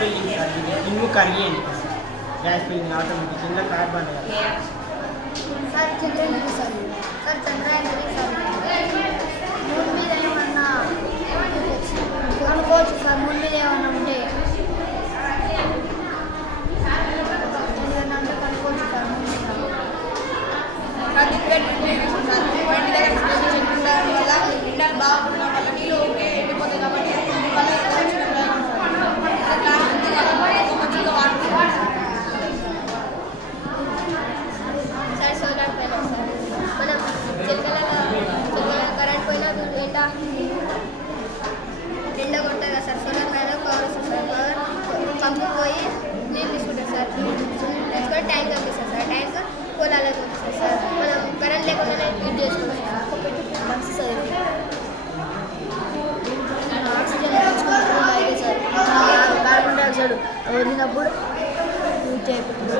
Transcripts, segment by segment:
Filling sir, ఇల్లు కరిగేయండి gas filling automatic కింద carbon sir Chandrayaan sir sir Chandrayaan sir moon మీద ఏమన్నా అనుకోవచ్చు సార్, మూన్ మీద ఏమన్నా ఉంటే కనుకోవచ్చు సార్. మూన్ మీద బాగుండడం వల్ల నీళ్ళు ఓకే ఎండిపోతాయి కాబట్టి సార్ సోలార్ ప్యానెల్ సార్ మనం చిలకల కరెంట్ పోయినా ఎండ కొట్టారు కదా సార్. సోలార్ ప్యానెల్ పవర్ వస్తుంది సార్. పవర్ పంపు పోయి నీళ్ళు తీసుకుంటారు సార్. తీసుకొని ట్యాంక్ పంపిస్తారు సార్. ట్యాంక్ పొలాలకు వస్తుంది సార్. మనం కరెంట్ లేకుండా యూజ్ చేసుకుంటాం మంచి సార్. ఆక్సిజన్ తెచ్చుకుంటున్నాం సార్. కార్బన్ డైఆక్సైడ్ వదిలినప్పుడు యూజ్ అయిపోతుంది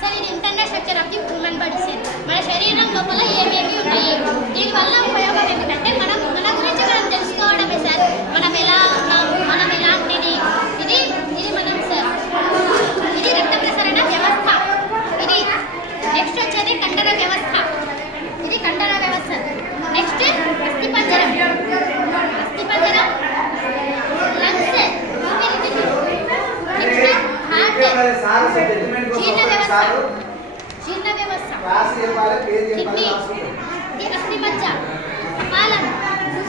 సార్. ఇది internal structure of the human body sir. మన శరీరం లోపల ఏమేమి ఉన్నాయి, దీనివల్ల ఉపయోగం ఏమిటంటే మన గురించి మనం తెలుసుకోవడమే సార్. మనం ఎలా ఉన్నాం, మనం ఎలాంటిది, ఇది మనం సార్. ఇది రక్త ప్రసరణ వ్యవస్థ. ఇది నెక్స్ట్ వచ్చేది కండర వ్యవస్థ. ఇది కండర వ్యవస్థ. నెక్స్ట్ అస్థిపంజరం. అస్థిపంజరం లంగ్స్. Next heart. జీర్ణ వ్యవస్థ. జీర్ణ వ్యవస్థ. కిడ్నీ. ఇది అస్థిమజ్జ. పాలం.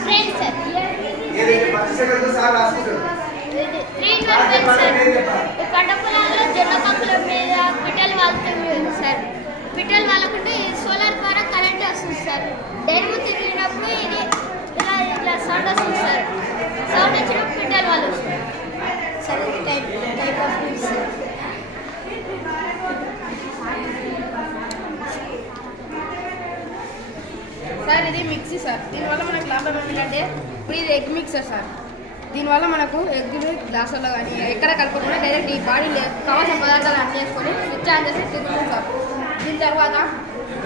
Brain sir. 3 కడపలలో జొన్న కంకుల మీద పిట్టలు వాళ్తుంది సార్. పిట్టలు వాళ్ళకుంటే సోలార్ ద్వారా కరెంట్ వస్తుంది సార్. డైనమో తిరిగినప్పుడు ఇది ఇలా సౌండ్ వస్తుంది సార్. సౌండ్ వచ్చినప్పుడు పిట్టలు వాళ్ళు సార్. ఇది type of news sir. Sir ఇది మిక్సీ సార్. దీనివల్ల మనకు లాభం ఏమిటంటే ఇప్పుడు ఇది ఎగ్ మిక్సర్ సార్. దీనివల్ల మనకు ఎగ్గులు గ్లాసుల్లో కానీ ఎక్కడ కలుపుకుండా డైరెక్ట్ ఈ బాడీ కావాల్సిన పదార్థాలు అన్నీ చేసుకొని స్విచ్ ఆన్ చేసి తిరుగుతుంది సార్. దీని తర్వాత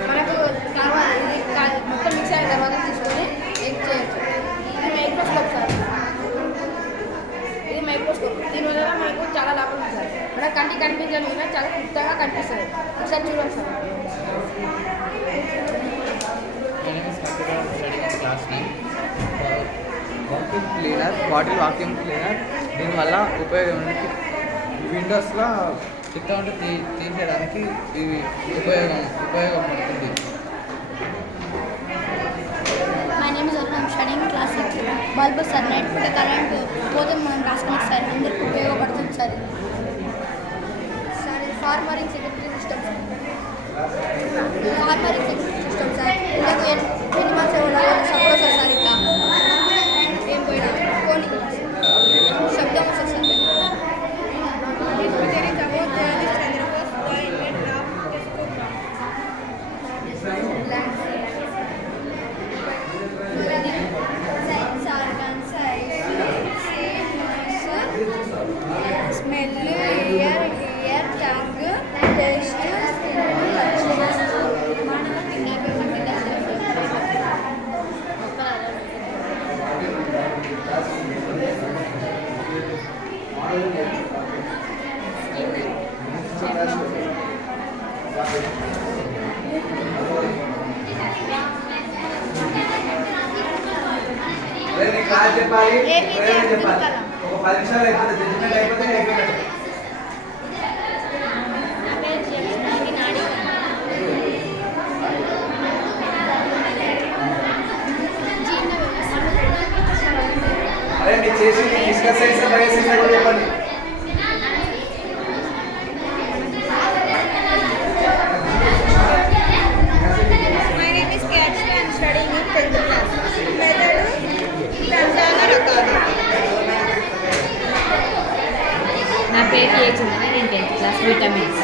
మనకు తర్వాత ఇది మొత్తం మిక్స్ అయిన తర్వాత తీసుకొని ఎగ్ చేయొచ్చు. ఇది మైక్రోస్కోప్ సార్. ఇది మైక్రోస్కోప్. దీనివల్ల మనకు చాలా లాభం ఉంది సార్. మన కంటికి కనిపించని కూడా చాలా క్లుప్తంగా కనిపిస్తుంది. ఒకసారి చూడండి sir. Vacuum cleaner, bottle vacuum cleaner. దీనివల్ల ఉపయోగం విండోస్లో చిత్త ఉంటే తీసేయడానికి ఇది ఉపయోగపడుతుంది. My name is Arun. I'm studying class 6. Bulb sir. Night పూట కరెంట్ పోతే మనం రాసుకునే సార్. అందరికి ఉపయోగపడుతుంది సార్. సార్ ఇది farming security system sir. Farming security system sir. ఇందుకు ఎనిమల్స్ సపోజ్ సార్ ఇట్లా ఏం పోయినా పోనీ శబ్దం వస్తుంది sir. Smell, ear, tongue, taste, చెప్పాలి. ఒక 10 నిమిషాలు అయిపోతుంది. జడ్జిమెంట్ అయిపోతే అయిపోయినట్టు. అరే మీరు చేసి డిస్కస్ చేసిన బయోసెన్స్ కూడా చెప్పండి. My name is Katya. I am studying in 10th class. Method రంజాన రకాలు. నా పేరు ఏ చంద్ర. నేను 10th క్లాస్. విటమిన్స్.